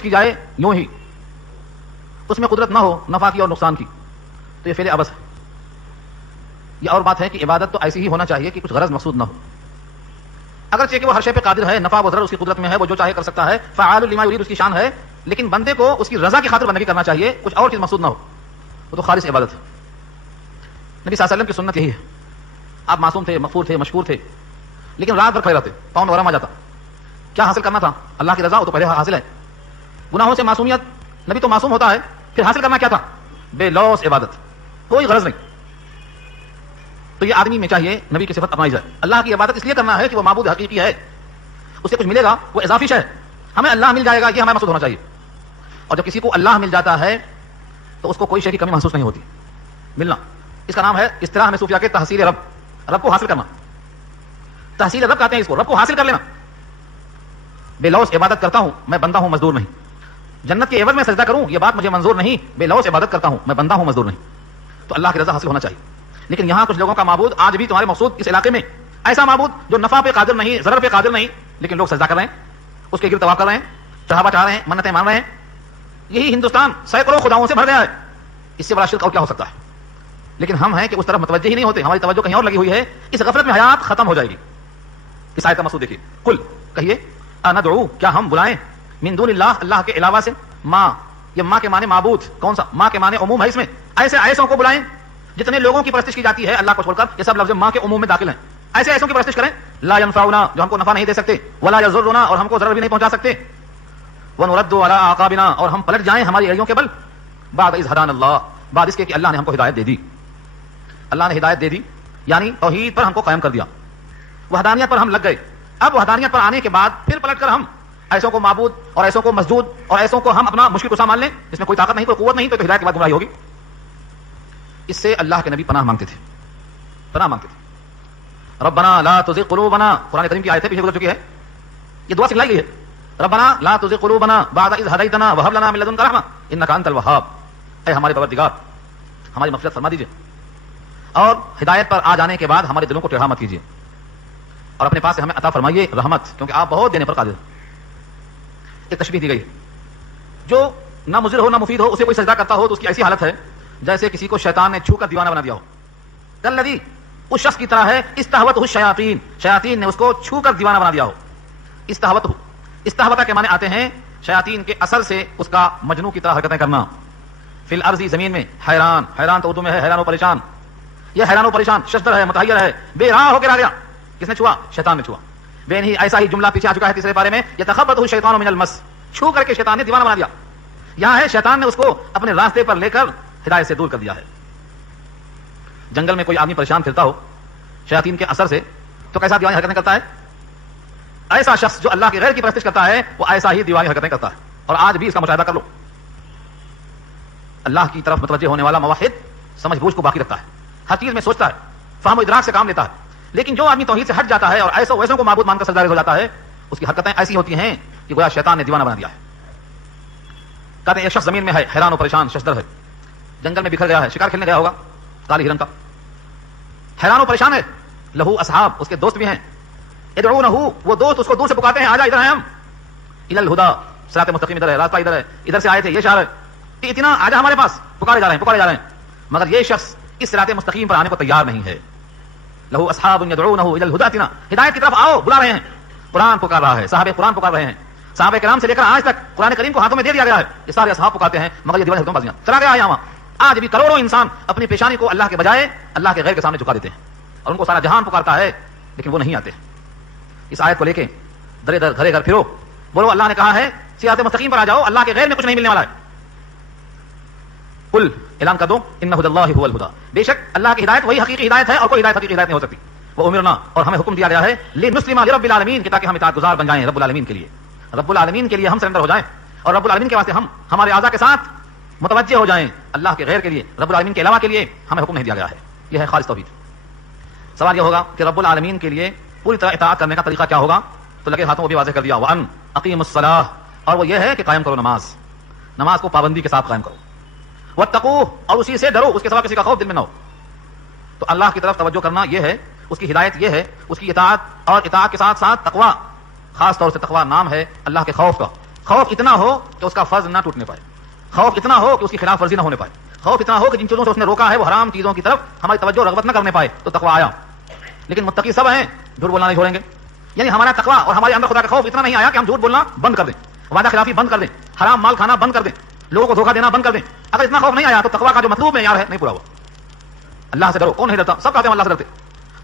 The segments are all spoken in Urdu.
کی جائے یوں ہی، اس میں قدرت نہ ہو نفع کی اور نقصان کی، تو یہ فعل عبث ہے۔ یہ اور بات ہے کہ عبادت تو ایسی ہی ہونا چاہیے کہ کچھ غرض مقصود نہ ہو، اگرچہ کہ وہ ہر شے پہ قادر ہے، نفع و ضرر اس کی قدرت میں ہے، وہ جو چاہے کر سکتا ہے، فعال لما یرید اس کی شان ہے، لیکن بندے کو اس کی رضا کی خاطر بندگی کرنا چاہیے، کچھ اور چیز مقصود نہ ہو، وہ تو خالص عبادت ہے۔ نبی صلی اللہ علیہ وسلم کی سنت یہی ہے، آپ معصوم تھے، مغفور تھے، مشکور تھے، لیکن رات بھر کھڑے رہتے، پاؤں میں ورم آ جاتا، کیا حاصل کرنا تھا؟ اللہ کی رضا، وہ تو پہلے حاصل ہے۔ گناہوں سے معصومیت، نبی تو معصوم ہوتا ہے، پھر حاصل کرنا کیا تھا؟ بے لوث عبادت، کوئی غرض نہیں۔ تو یہ آدمی میں چاہیے نبی کی صفت اپنائی جائے، اللہ کی عبادت اس لیے کرنا ہے کہ وہ معبود حقیقی ہے، اس سے کچھ ملے گا وہ اضافی شے ہے، ہمیں اللہ مل جائے گا، یہ ہمارا مقصود ہونا چاہیے۔ اور جب کسی کو اللہ مل جاتا ہے تو اس کو کوئی شے کی کمی محسوس نہیں ہوتی، ملنا، اس کا نام ہے اصطلاح میں صوفیہ کے تحصیل رب، رب کو حاصل کرنا، تحصیل رب کہتے ہیں اس کو، رب کو حاصل کر لینا۔ بے لوث عبادت کرتا ہوں، میں بندہ ہوں، مزدور نہیں۔ جنت کے عوض میں سجدہ کروں، یہ بات مجھے منظور نہیں، بے لوث عبادت کرتا ہوں، میں بندہ ہوں، مزدور نہیں۔ تو اللہ کی رضا حاصل ہونا چاہیے۔ لیکن یہاں کچھ لوگوں کا معبود آج بھی تمہارے مقصود اس علاقے میں ایسا معبود جو نفع پہ قادر نہیں، ضرر پہ قادر نہیں، لیکن لوگ سجدہ کر رہے ہیں، اس کے گرد طواف کر رہے ہیں، چڑھاوا چاہ رہے ہیں، منتیں مان رہے ہیں۔ یہی ہندوستان سینکڑوں خداؤں سے بھر گیا ہے، اس سے بڑا شرک اور کیا ہو سکتا ہے؟ لیکن ہم ہیں کہ اس طرف متوجہ ہی نہیں ہوتے، ہماری توجہ کہیں اور لگی ہوئی ہے، اس غفلت میں حیات ختم ہو جائے گی۔ اس آیت کا مقصود دیکھیے، قل کہیے، اندعو کیا ہم بلائیں، من دون اللہ اللہ کے علاوہ سے، ماں، یہ ماں کے معنی معبود، کون سا؟ ماں کے معنی عموم ہے، اس میں ایسے ایسوں کو بلائیں جتنے لوگوں کی پرستش کی جاتی ہے اللہ کو چھوڑ کر، یہ سب لفظ ماں کے عموم میں داخل ہیں، ایسے ایسوں کی پرستش کریں، لا ينفعنا جو ہم کو نفع نہیں دے سکتے، ولا يضرنا اور ہم کو ضرر بھی نہیں پہنچا سکتے، ونرد على اعقابنا اور ہم پلٹ جائیں ہماری ایڑیوں کے بل، بعد اذ ہدانا اللہ بعد اس کے کہ اللہ نے ہم کو ہدایت دے دی، اللہ نے ہدایت دے دی یعنی توحید پر ہم کو قائم کر دیا، وحدانیت پر ہم لگ گئے، اب وحدانیت پر آنے کے بعد پھر پلٹ کر ہم ایسوں کو معبود اور ایسوں کو مسجود اور ایسوں کو ہم اپنا مشکل کشا مان لیں، اس میں کوئی طاقت نہیں، کوئی قوت نہیں، تو ہدایت کے بعد گمراہی ہوگی۔ اس سے اللہ کے نبی پناہ مانگتے تھے، پناہ مانگتے تھے۔ ربنا لا تزغ قلوبنا، قرآن کریم کی آیت ہے، پیچھے گزر چکی ہے، یہ دعا سکھلائی گئی ہے، ربنا لا تزغ قلوبنا بعد اذ هديتنا وهب لنا من لدنك رحمة انك انت الوهاب، اے ہمارے پروردگار ہماری مغفرت فرما دیجیے اور ہدایت پر آ جانے کے بعد ہمارے دلوں کو ٹیڑھا مت کیجیے، اور اپنے پاس سے ہمیں عطا فرمائیے رحمت، کیونکہ آپ بہت دینے پر قادر ہیں۔ ایک تشبیہ دی گئی ہے، جو نہ مضر ہو نہ مفید ہو، اسے کوئی سجدہ کرتا ہو تو اس کی ایسی حالت ہے جیسے کسی کو شیطان نے چھو کر دیوانہ بنا دیا ہو، کالذی اس شخص کی طرح ہے، استہوتہ الشیاطین، شیاطین نے اس کو چھو کر دیوانہ بنا دیا ہو، استہوتہ، استہوتہ کے معنی آتے ہیں شیاطین کے اثر سے اس کا مجنوں کی طرح حرکتیں کرنا، فی الارض زمین میں، حیران، حیران تو اردو میں ہے حیران و پریشان، یہ حیران و پریشان ششدر ہے، متحیر ہے، بے راہ ہو کے آ گیا، کس نے چھوا؟ شیطان نے چھوا۔ بے نہیں ایسا ہی جملہ پیچھے آ چکا ہے تیسرے پارے میں، یتخبطہ الشیطان من المس، چھو کر کے شیطان نے دیوانہ بنا دیا، یہاں ہے شیطان نے اس کو اپنے راستے پر لے کر ہدایت سے دور کر دیا ہے۔ جنگل میں کوئی آدمی پریشان پھرتا ہو شیاطین کے اثر سے تو کیسا دیوانی حرکتیں کرتا ہے؟ ایسا شخص جو اللہ کے غیر کی پرستش کرتا ہے وہ ایسا ہی دیوانی حرکتیں کرتا ہے، اور آج بھی اس کا مشاہدہ کر لو، اللہ کی طرف متوجہ ہونے والا موحد سمجھ بوجھ کو باقی رکھتا ہے، ہر چیز میں سوچتا ہے، فہم و ادراک سے کام لیتا ہے، لیکن جو آدمی توحید سے ہٹ جاتا ہے اور ایسوں ویسوں کو معبود مان کر سجدہ ہو جاتا ہے، اس کی حرکتیں ایسی ہوتی ہیں کہ گویا شیطان نے دیوانہ بنا دیا ہے۔ کہتے ہیں ایک شخص زمین میں ہے، حیران و پریشان، ششدر ہے، جنگل میں بکھر گیا ہے، شکار کھیلنے گیا ہوگا کالی ہرن کا، حیران و پریشان ہے، لہو اصحاب، اس کے دوست بھی ہیں، ادعونہ، وہ دوست اس کو دور سے پکارتے ہیں، آجا ادھر ہیں ہم، الی الہدی، صراط مستقیم ادھر ہے، راستہ ادھر ہے، ادھر سے آئے تھے، یہ شہر ہے، اتنا آجا ہمارے پاس، پکارے جا رہے ہیں، پکارے جا رہے ہیں، مگر یہ شخص اس صراط مستقیم پر آنے کو تیار نہیں ہے۔ لہو اصحاب یدعونہ الی الہدی اتنا، ہدایت کی طرف آؤ، بلا رہے ہیں، قرآن پکار رہا ہے، صحابہ قرآن پکار رہے ہیں، صحابہ کرام سے لے کر آج تک قرآن کریم کو ہاتھوں میں دے دیا گیا ہے، یہ سارے اصحاب پکارتے ہیں، مگر یہ دیوانہ حرکتوں بازیاں چلا گیا ہے یہاں۔ آج بھی کروڑوں انسان اپنی پیشانی کو اللہ کے بجائے اللہ کے غیر کے سامنے جھکا دیتے ہیں، اور ان کو سارا جہان پکارتا ہے لیکن وہ نہیں آتے۔ اس آیت کو لے کے درے در گھرے گھر پھرو، بولو اللہ نے کہا ہے صراط مستقیم پر آ جاؤ، اللہ کے غیر میں کچھ نہیں ملنے والا ہے۔ قل، اعلان کر دو، ان ھدی اللہ ھو الھدی، بے شک اللہ کی ہدایت وہی حقیقی ہدایت ہے اور کوئی ہدایت حقیقی ہدایت نہیں ہو سکتی۔ وہ امرنا، اور ہمیں حکم دیا گیا ہے، لنسلم لرب العالمین، کہ تاکہ ہم اطاعت گزار بن جائیں رب العالمین کے لیے، رب العالمین کے لیے ہم سرنڈر ہو جائیں، اور رب العالمین کے واسطے ہم ہمارے اعضاء کے ساتھ متوجہ ہو جائیں، اللہ کے غیر کے لیے، رب العالمین کے علاوہ کے لیے ہمیں حکم نہیں دیا گیا ہے۔ یہ ہے خالص توحید۔ سوال یہ ہوگا کہ رب العالمین کے لیے پوری طرح اطاعت کرنے کا طریقہ کیا ہوگا؟ تو لگے ہاتھوں کو بھی واضح کر دیا، وَأَنْ أَقِيمُوا الصَّلَاةَ، اور وہ یہ ہے کہ قائم کرو نماز، نماز کو پابندی کے ساتھ قائم کرو، وَاتَّقُوهُ، اور اسی سے ڈرو، اس کے سوا کسی کا خوف دل میں نہ ہو۔ تو اللہ کی طرف توجہ کرنا یہ ہے، اس کی ہدایت یہ ہے، اس کی اطاعت، اور اطاعت کے ساتھ ساتھ تقویٰ، خاص طور سے تقویٰ نام ہے اللہ کے خوف کا، خوف اتنا ہو کہ اس کا فرض نہ ٹوٹنے پائے، خوف اتنا ہو کہ اس کی خلاف ورزی نہ ہونے پائے، خوف اتنا ہو کہ جن چیزوں سے اس نے روکا ہے وہ حرام چیزوں کی طرف ہماری توجہ رغبت نہ کرنے پائے، تو تقوی آیا۔ لیکن متقی سب ہیں جھوٹ بولنا نہیں چھوڑیں گے، یعنی ہمارا تقوی اور ہمارے اندر خدا کا خوف اتنا نہیں آیا کہ ہم جھوٹ بولنا بند کر دیں، وعدہ خلافی بند کر دیں، حرام مال کھانا بند کر دیں، لوگوں کو دھوکہ دینا بند کر دیں۔ اگر اتنا خوف نہیں آیا تو تقوی کا جو مطلوب معیار ہے نہیں پورا ہوا۔ اللہ سے ڈرو، کون نہیں ڈرتا؟ سب کہتے ہیں اللہ سے ڈرتے۔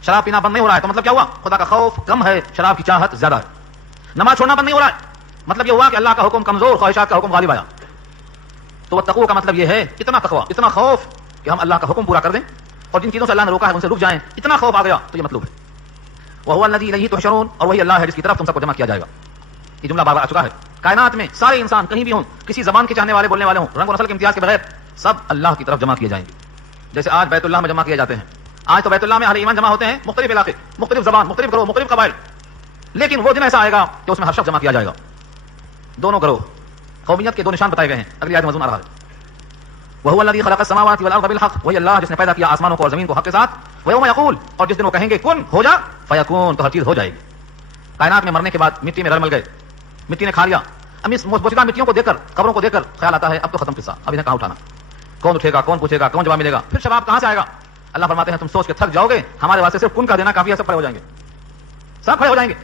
شراب پینا بند نہیں ہو رہا ہے تو مطلب کیا ہوا؟ خدا کا خوف کم ہے، شراب کی چاہت زیادہ ہے۔ نماز چھوڑنا بند نہیں ہو رہا ہے، مطلب یہ ہوا کہ اللہ کا حکم کمزور، خواہشات کا حکم غالب آیا۔ تو تقوی کا مطلب یہ ہے اتنا تقوی، اتنا خوف کہ ہم اللہ کا حکم پورا کر دیں اور جن چیزوں سے اللہ نے روکا ہے ان سے رک جائیں، اتنا خوف آ گیا تو یہ مطلوب ہے۔ وَهُوَ الَّذِي إِلَيْهِ تُحْشَرُونَ، اور وہی اللہ ہے جس کی طرف تم سب کو جمع کیا جائے گا۔ یہ جملہ بار بار آ چکا ہے۔ کائنات میں سارے انسان کہیں بھی ہوں، کسی زبان کے چاہنے والے بولنے والے ہوں، رنگ و نسل کے امتیاز کے بغیر، سب اللہ کی طرف جمع کیے جائیں گے۔ جیسے آج بیت اللہ میں جمع کیے جاتے ہیں، آج تو بیت اللہ میں اہل ایمان جمع ہوتے ہیں، مختلف علاقے، مختلف زبان، مختلف گروہ، مختلف قبائل، لیکن وہ دن ایسا آئے گا کہ اس میں ہر شخص جمع کیا جائے گا۔ دونوں گروہ، قومیت کے دو نشان بتائے گئے ہیں، اگلی آیت میں مضمون آ رہا ہے۔ وَهُوَ الَّذِي خَلَقَ السَّمَاوَاتِ وَالْأَرْضَ بِالْحَقِّ، وہی اللہ جس نے پیدا کیا آسمانوں کو اور زمین کو حق کے ساتھ۔ وَيَوْمَ يَقُولُ، اور جس دن وہ کہیں گے کن ہو جا، فَيَكُونُ، تو ہر چیز ہو جائے گی۔ کائنات میں مرنے کے بعد مٹی میں رل مل گئے، مٹی نے کھا لیا، اب اس بوسیدہ مٹیوں کو دیکھ کر، قبروں کو دیکھ کر خیال آتا ہے اب تو ختم قصہ، اب انہیں کہاں اٹھانا، کون اٹھے گا، کون پوچھے گا، کون جواب ملے گا، پھر شباب کہاں سے آئے گا؟ اللہ فرماتے ہیں تم سوچ کے تھک جاؤ گے، ہمارے واسطے صرف کن کا دینا کافی ہے، سب کھڑے ہو جائیں گے، سب کھڑے ہو جائیں گے۔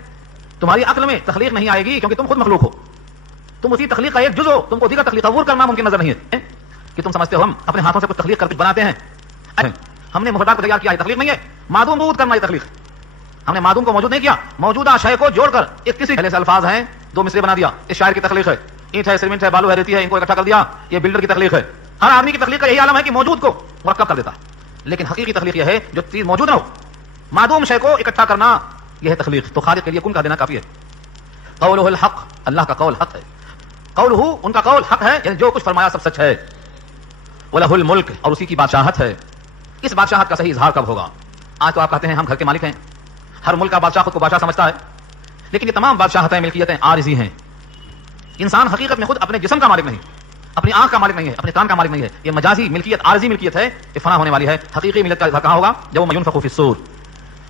تمہاری عقل میں تخلیق نہیں آئے گی کیونکہ تم خود مخلوق ہو، تم اسی تخلیق کا ایک جز ہو، تم کو دیگر تخلیق تصور کرنا ممکن نظر نہیں ہے کہ تم سمجھتے ہو ہم اپنے ہاتھوں سے کچھ تخلیق کر کچھ بناتے ہیں۔ ہم نے مفردات کو تیار کیا، یہ تخلیق نہیں ہے، معدوم بود کرنا یہ تخلیق ہے۔ ہم نے معدوم کو موجود نہیں کیا، موجودہ شے کو جوڑ کر ایک کسی پہلے سے الفاظ ہیں، دو مصرے بنا دیا، اس شاعر کی تخلیق ہے، اینٹ ہے، سیمنٹ ہے، بالو ہے، ریتی ہے، ان کو اکٹھا کر دیا، یہ بلڈر کی تخلیق ہے۔ ہر آدمی کی تخلیق کا یہی عالم ہے کہ موجود کو مرکب کر دیتا ہے، لیکن حقیقی تخلیق یہ ہے جو چیز موجود نہ ہو، معدوم شے کو اکٹھا کرنا، یہ ہے تخلیق۔ تو خالق کے لیے کن کا دینا کافی ہے۔ قولہ الحق، اللہ کا قول حق ہے، قولہ، ان کا قول حق ہے، یعنی جو کچھ فرمایا سب سچ ہے۔ وَلَهُ الْمُلْكُ، اور اسی کی بادشاہت ہے۔ اس بادشاہت کا صحیح اظہار کب ہوگا؟ آج تو آپ کہتے ہیں ہم گھر کے مالک ہیں، ہر ملک کا بادشاہ خود کو بادشاہ سمجھتا ہے، لیکن یہ تمام بادشاہتیں، ملکیتیں عارضی ہیں۔ انسان حقیقت میں خود اپنے جسم کا مالک نہیں، اپنی آنکھ کا مالک نہیں ہے، اپنے کان کا مالک نہیں ہے، یہ مجازی ملکیت، عارضی ملکیت ہے، یہ فنا ہونے والی ہے۔ حقیقی ملک کا اظہار کہاں ہوگا؟ جب وہ ينفخ فی الصور۔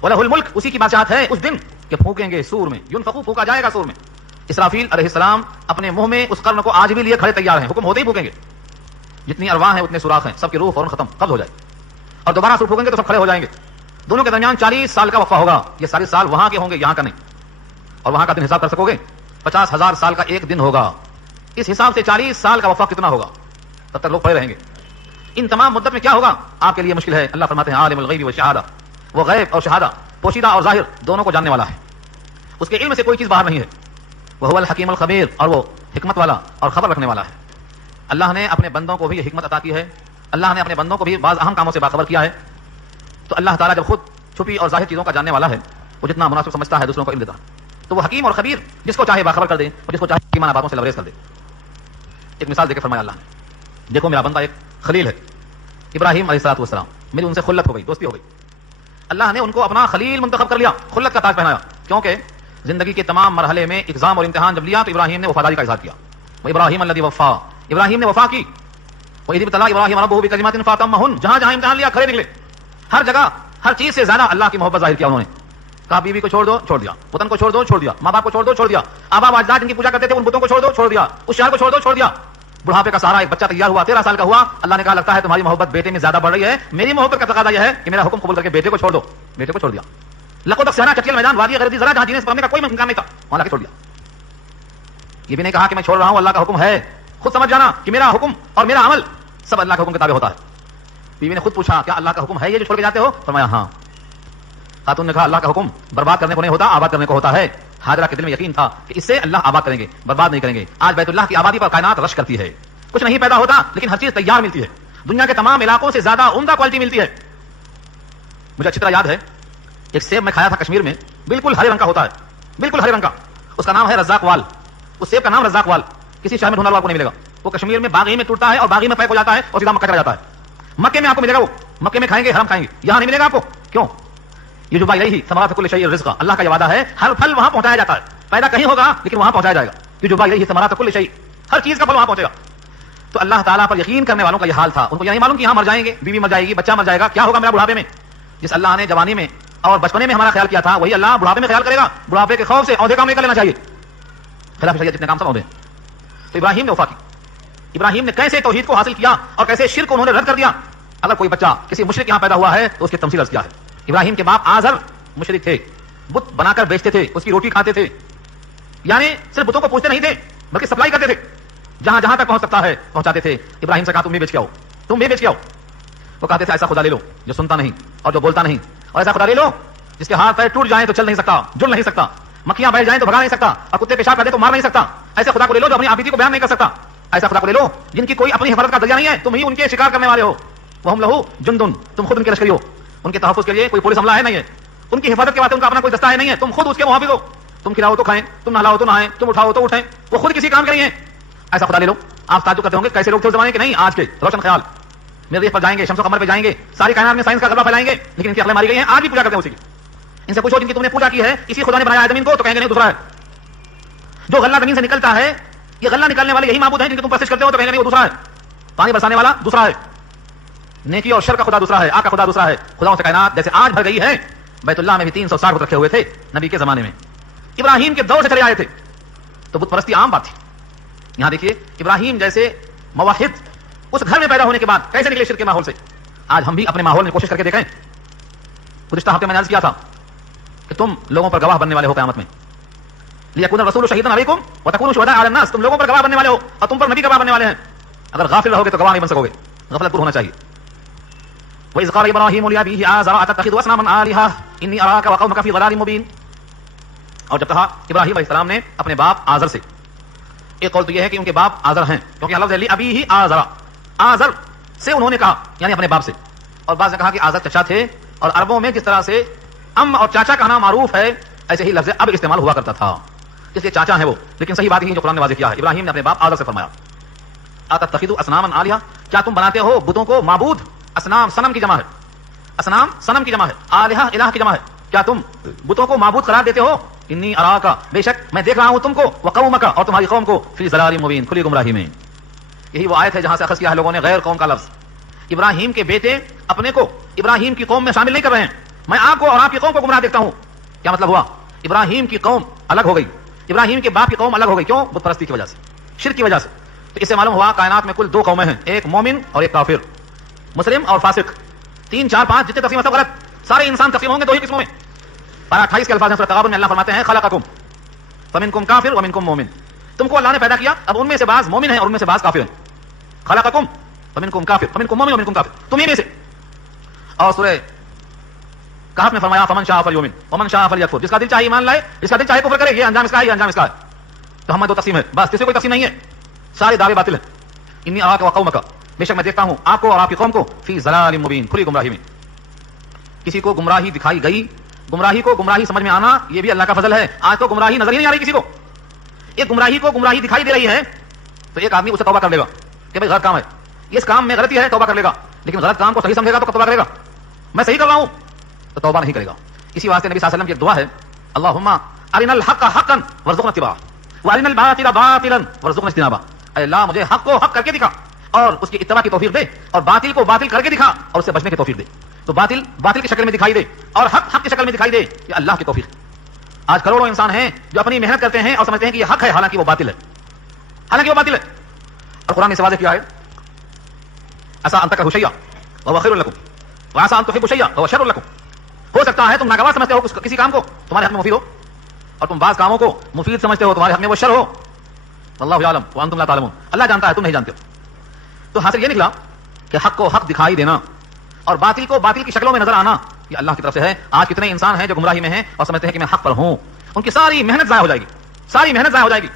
وَلَهُ الْمُلْكُ، اسی کی بادشاہت ہے اس دن کہ پھونکیں گے سور میں، ينفخ، پھونکا جائے گا سور میں۔ اسرافیل علیہ السلام اپنے منہ میں اس قرن کو آج بھی لیے کھڑے تیار ہیں، حکم ہوتے ہی پھونکیں گے، جتنی ارواح ہیں اتنے سوراخ ہیں، سب کی روح فوراً ختم قبض ہو جائے، اور دوبارہ سور پھونکیں گے تو سب کھڑے ہو جائیں گے۔ دونوں کے درمیان 40 سال کا وقفہ ہوگا، یہ سارے سال وہاں کے ہوں گے، یہاں کا نہیں۔ اور وہاں کا دن حساب کر سکو گے؟ 50,000 سال کا ایک دن ہوگا، اس حساب سے 40 سال کا وقفہ کتنا ہوگا؟ تب تک لوگ پڑے رہیں گے۔ ان تمام مدت میں کیا ہوگا آپ کے لیے مشکل ہے۔ اللہ فرماتے ہیں عالم الغیب والشہادہ، وہ غیب اور شہادہ، پوشیدہ اور ظاہر دونوں کو جاننے والا ہے، اس کے علم سے کوئی چیز باہر نہیں ہے۔ وہو الحکیم الخبیر، اور وہ حکمت والا اور خبر رکھنے والا ہے۔ اللہ نے اپنے بندوں کو بھی یہ حکمت عطا کی ہے، اللہ نے اپنے بندوں کو بھی بعض اہم کاموں سے باخبر کیا ہے۔ تو اللہ تعالیٰ جب خود چھپی اور ظاہر چیزوں کا جاننے والا ہے، وہ جتنا مناسب سمجھتا ہے دوسروں کو علم دیتا ہے، تو وہ حکیم اور خبیر جس کو چاہے باخبر کر دے اور جس کو چاہے ایمان باتوں سے لبریز کر دے۔ ایک مثال دے کے فرمایا اللہ نے، دیکھو میرا بندہ ایک خلیل ہے، ابراہیم علیہ السلام، میری ان سے خلت ہو گئی، دوستی ہو گئی، اللہ نے ان کو اپنا خلیل منتخب کر لیا، خلت کا تاج پہنایا، کیونکہ زندگی کے تمام مرحلے میں اگزام اور امتحان جب لیا تو ابراہیم نے وفاداری کا اظہار کیا۔ وہ ابراہیم الذی وفا، ابراہیم نے وفا کی۔ وَإِذِ ابْتَلَىٰ إِبْرَاهِيمَ رَبُّهُ بِكَلِمَاتٍ فَأَتَمَّهُنَّ، جہاں جہاں امتحان لیا کھڑے نکلے، ہر جگہ ہر چیز سے زیادہ اللہ کی محبت ظاہر کیا انہوں نے۔ کہا بیوی کو چھوڑ دو، چھوڑ دیا، وطن کو چھوڑ دو، چھوڑ دیا، ماں باپ کو چھوڑ دو، چھوڑ دیا، آبا و اجداد جن کی پوجا کرتے تھے ان بتوں کو چھوڑ دو، چھوڑ دیا، اس شہر کو چھوڑ دو، چھوڑ دیا۔ بڑھاپے کا سارا ایک بچہ تیار ہوا، 13 سال کا ہوا، اللہ نے کہا لگتا ہے تمہاری محبت بیٹے میں زیادہ بڑھ رہی ہے، میری محبت کا تقاضا یہ ہے کہ میرا حکم قبول کر کے بیٹے کو چھوڑ دو، بیٹے کو چھوڑ دیا۔ لقد سینا چٹیل میدان وادی غرضی ذرا جہاں جینے سے پڑھنے کا کوئی امکان نہیں تھا، وہاں لا کے چھوڑ دیا۔ یہ بھی نہیں کہا کہ میں چھوڑ رہا ہوں، اللہ کا حکم ہے، خود سمجھ جانا کہ میرا حکم اور میرا عمل سب اللہ کے حکم کے تابع ہوتا ہے۔ بیوی نے خود پوچھا کیا اللہ کا حکم ہے یہ جو چھوڑ کے جاتے ہو؟ فرمایا ہاں۔ خاتون نے کہا اللہ کا حکم برباد کرنے کو نہیں ہوتا، آباد کرنے کو ہوتا ہے۔ حاضرہ کے دل میں یقین تھا کہ اس سے اللہ آباد کریں گے، برباد نہیں کریں گے۔ آج بیت اللہ کی آبادی پر کائنات رش کرتی ہے، کچھ نہیں پیدا ہوتا لیکن ہر چیز تیار ملتی ہے، دنیا کے تمام علاقوں سے زیادہ عمدہ کوالٹی ملتی ہے۔ مجھے اچھی طرح یاد ہے ایک سیب میں کھایا تھا کشمیر میں، بالکل ہرے رنگ کا ہوتا ہے، بالکل ہرے رنگ کا، اس کا نام ہے رزاق وال، اس سیب کا نام رزاق وال، کسی شہر میں ڈھونڈا ہوا آپ کو نہیں ملے گا۔ وہ کشمیر میں باغی میں ٹوٹتا ہے اور باغی میں پیک ہو جاتا ہے اور سیدھا مکہ چلا جاتا ہے۔ مکے میں آپ کو ملے گا، وہ مکے میں کھائیں گے، حرم کھائیں گے، یہاں نہیں ملے گا آپ کو۔ کیوں؟ یہ جو بائی ثمرات کل شیء رزق، اللہ کا یہ وعدہ ہے ہر پھل وہاں پہنچایا جاتا ہے، پیدا کہیں ہوگا لیکن وہاں پہنچایا جائے گا۔ یہ جو بائی ثمرات کل شیء، ہر چیز کا پھل وہاں پہنچے گا۔ تو اللہ تعالیٰ پر یقین کرنے والوں کا یہ حال تھا، ان کو یہ نہیں معلوم کہ یہاں مر جائیں گے، بیوی مر جائے گی، بچہ مر جائے گا، کیا ہوگا میرا بڑھاپے میں۔ جس اللہ نے جوانی میں اور بچپنے میں ہمارا خیال کیا تھا، وہی اللہ بڑھاپے میں خیال کرے گا۔ بڑھاپے کے خوف سے عہدے کام نہیں کر لینا چاہیے، خلاف شریعت جتنے کام سب عہدے، تو ابراہیم نے وفا کی. ابراہیم نے کیسے توحید کو حاصل کیا اور کیسے شرک کو انہوں نے رد کر دیا. اگر کوئی بچہ کسی مشرک یہاں پیدا ہوا ہے تو اس کی تمثیل عرض کیا ہے. ابراہیم کے باپ آزر مشرک تھے, بت بنا کر بیچتے تھے, اس کی روٹی کھاتے تھے, یعنی صرف بتوں کو پوچھتے نہیں تھے بلکہ سپلائی کرتے تھے, جہاں جہاں تک پہنچ سکتا ہے پہنچاتے تھے. ابراہیم سے کہا تم بھی بیچ کے آؤ, تم بھی بیچ کے آؤ. وہ کہتے تھے ایسا خدا لے لو جو سنتا نہیں اور جو بولتا نہیں, اور ایسا خدا لے لو جس کے ہاتھ پیر ٹوٹ جائیں تو چل نہیں سکتا, جڑ نہیں سکتا, مکھیاں بیٹھ جائیں تو بھگا نہیں سکتا, اور کتے پیشاب کر دے تو مار نہیں سکتا. ایسے خدا کو لے لو جو اپنی آبیدی کو بیان نہیں کر سکتا. ایسا خدا کو لے لو جن کی کوئی اپنی حفاظت کا ذریعہ نہیں ہے, تم ہی ان کے شکار کرنے والے ہو. وہ ہم لہو جندن, تم خود ان کے لشکری ہو. ان کے تحفظ کے لیے کوئی پولیس عملہ ہے نہیں ہے, ان کی حفاظت کے واسطے ان کا اپنا کوئی دستہ ہے نہیں ہے, تم خود اس کے محافظ ہو. تم کھلاؤ تو کھائیں, تم نہلاؤ تو نہائیں, تم اٹھاؤ تو اٹھیں, وہ خود کسی کام کے نہیں ہے. ایسا خدا لے لو. آپ تعجب کرتے ہوں گے کیسے لوگ تھے اس زمانے کے, نہیں آج کے روشن خیال مریخ پر جائیں گے, شمس و قمر پہ جائیں گے, ساری کائنات میں سائنس کا غلبہ پھیلائیں گے, لیکن ان کی عقلیں ماری گئی ہیں, آج بھی پوجا کرتے ہیں اسی کی. ان سے پوچھو جن کی تم نے پوجا کی ہے اسی خدا نے بنایا ہے زمین کو, تو کہیں گے نہیں دوسرا ہے. جو غلہ زمین سے نکلتا ہے, یہ غلہ نکالنے والے یہی معبود ہیں جن کی تم پرستش کرتے ہو, تو کہیں گے نہیں وہ دوسرا ہے. پانی برسانے والا دوسرا ہے, نیکی اور شر کا خدا دوسرا ہے, آگ کا خدا دوسرا ہے. خداؤں سے کائنات جیسے آج بھر گئی ہے, بیت اللہ میں بھی 360 بت رکھے ہوئے تھے نبی کے زمانے میں, ابراہیم کے دور سے چلے آئے تھے, تو بت پرستی عام بات تھی. یہاں دیکھیے ابراہیم جیسے موحد اس گھر میں پیدا ہونے کے بعد کیسے نکلے شرک کے ماحول سے. آج ہم بھی اپنے ماحول میں کوشش کر کے دیکھیں. گزشتہ ہفتے میں نے عرض کیا تھا کہ تم لوگوں پر گواہ بننے والے ہو قیامت میں. لیکن الرسول شہیدا علیکم وتکونوا شہداء علی الناس, تم لوگوں پر گواہ بننے والے ہو اور تم پر نبی گواہ بننے والے ہیں. اگر غافل رہو گے تو گواہ نہیں بن سکو گے, غفلت دور ہونا چاہیے. وَإِذْ قَالَ إِبْرَاهِيمُ لِأَبِيهِ آزَرَ أَتَتَّخِذُ أَصْنَامًا آلِهَةً إِنِّي أَرَاكَ وَقَوْمَكَ فِي ضَلَالٍ مُبِينٍ. اور جب کہا ابراہیم علیہ السلام نے اپنے باپ آزر سے, ایک قول تو یہ ہے کہ ان کے باپ آزر ہیں کیونکہ لفظ لِأَبِيهِ آزَرَ, آزر سے انہوں نے کہا یعنی اپنے باپ سے. اور بعض نے کہا کہ آزر چچا تھے, اور عربوں میں جس طرح سے ام اور چاچا کا نام معروف ہے ایسے ہی لفظ اب استعمال ہوا کرتا تھا, اس لیے چاچا ہیں وہ. لیکن صحیح بات ہی جو قرآن نے واضح کیا ہے, ابراہیم نے اپنے باپ آزر سے فرمایا أَتَتَّخِذُ أَصْنَامًا آلِهَةً, کیا تم بناتے ہو بتوں کو معبود. اسنام صنم کی جمع ہے, اسنام صنم کی جمع ہے, آلہہ الہ کی جمع ہے. کیا تم بتوں کو معبود قرار دیتے ہو. انی اراک, بے شک میں دیکھ رہا ہوں تم کو, وقومک, اور تمہاری قوم کو, فی ضلال مبین, کھلی گمراہی میں. یہی وہ آیت ہے جہاں سے اخذ کیا ہے لوگوں نے غیر قوم کا لفظ. ابراہیم کے بیٹے اپنے کو ابراہیم کی قوم میں شامل نہیں کر رہے ہیں. میں آپ کو اور آپ کی قوم کو گمراہ دیکھتا ہوں. کیا مطلب ہوا, ابراہیم کی قوم الگ ہو گئی, ابراہیم کے باپ کی قوم الگ ہو گئی. کیوں, بت پرستی کی وجہ سے, شرک کی وجہ سے. تو اس سے معلوم ہوا کائنات میں کل 2 قومیں ہیں, ایک مومن اور ایک کافر, مسلم اور فاسق. 3 4 5 جتنے تقسیم سب غلط, سارے انسان تقسیم ہوں گے 2 ہی قسموں میں. پارہ 28 کے الفاظ ہیں سورۃ تغابن میں اللہ فرماتے ہیں خلقکم فمنکم کافر ومنکم مومن, تم کو اللہ نے پیدا کیا, اب ان میں سے بعض مومن ہیں اور ان میں سے بعض کافر ہیں. خلقکم فمنکم کافر فمنکم مومن ومنکم کافر, تمہیں میں سے. اور سورہ کہف میں فرمایا فمن شاء فلیؤمن ومن شاء فلیکفر, جس کا دل چاہے ایمان لائے, جس کا دل چاہے کفر کرے. یہ انجام اس کا ہے, یہ انجام اس کا ہے. تو ہمیں 2 تقسیم ہے بس, کسی کوئی تقسیم نہیں ہے, سارے دعوے باطل ہیں. انی اراک وقومک, بے شک میں دیکھتا ہوں آپ کو اور آپ کی قوم کو, فی ضلال مبین, کھلی گمراہی میں. کسی کو گمراہی دکھائی گئی, گمراہی کو گمراہی سمجھ میں آنا یہ بھی اللہ کا فضل ہے. آج تو گمراہی نظر ہی نہیں آ رہی کسی کو. ایک گمراہی کو گمراہی دکھائی دے رہی ہے تو ایک آدمی اسے توبہ کر لے گا کہ بھائی غلط کام ہے, اس کام میں غلطی ہے, توبہ کر لے گا. لیکن غلط کام کو صحیح سمجھے گا تو کب توبہ کرے گا. میں صحیح کر رہا ہوں تو توبہ نہیں کرے گا. اسی واسطے نبی صلی اللہ علیہ وسلم کی ایک دعا ہے, اللہم ارنا الحق حقا وارزقنا اتباعہ وارنا الباطل باطلا وارزقنا اجتنابہ. اے اللہ مجھے حق کو حق کر کے دکھا اور اس کی اتباع کی توفیق دے, اور باطل کو باطل کر کے دکھا اور اس سے بچنے کی توفیق دے. تو باطل باطل کی شکل میں دکھائی دے اور حق حق کی شکل میں دکھائی دے, یہ اللہ کی توفیق. آج کروڑوں انسان ہیں جو اپنی محنت کرتے ہیں اور سمجھتے ہیں کہ یہ حق ہے, حالانکہ وہ باطل ہے, حالانکہ وہ باطل ہے. اور قرآن نے واضح کیا ہے عسیٰ ان تکرہوا شیئا وہو خیر لکم وعسیٰ ان تحبوا شیئا وہو شر لکم. ہو سکتا ہے تم ناگوار سمجھتے ہو کسی کام کو تمہارے حق میں مفید ہو, اور تم بعض کاموں کو مفید سمجھتے ہو تمہارے حق میں وہ شر ہو. واللہ یعلم وانتم لا تعلمون, اللہ جانتا ہے تم نہیں جانتے ہو. تو حاصل یہ نکلا کہ حق کو حق دکھائی دینا اور باطل کو باطل کی شکلوں میں نظر آنا یہ اللہ کی طرف سے ہے. آج کتنے انسان ہیں جو گمراہی میں ہیں اور سمجھتے ہیں کہ میں حق پر ہوں, ان کی ساری محنت ضائع ہو جائے گی, ساری محنت ضائع ہو جائے گی.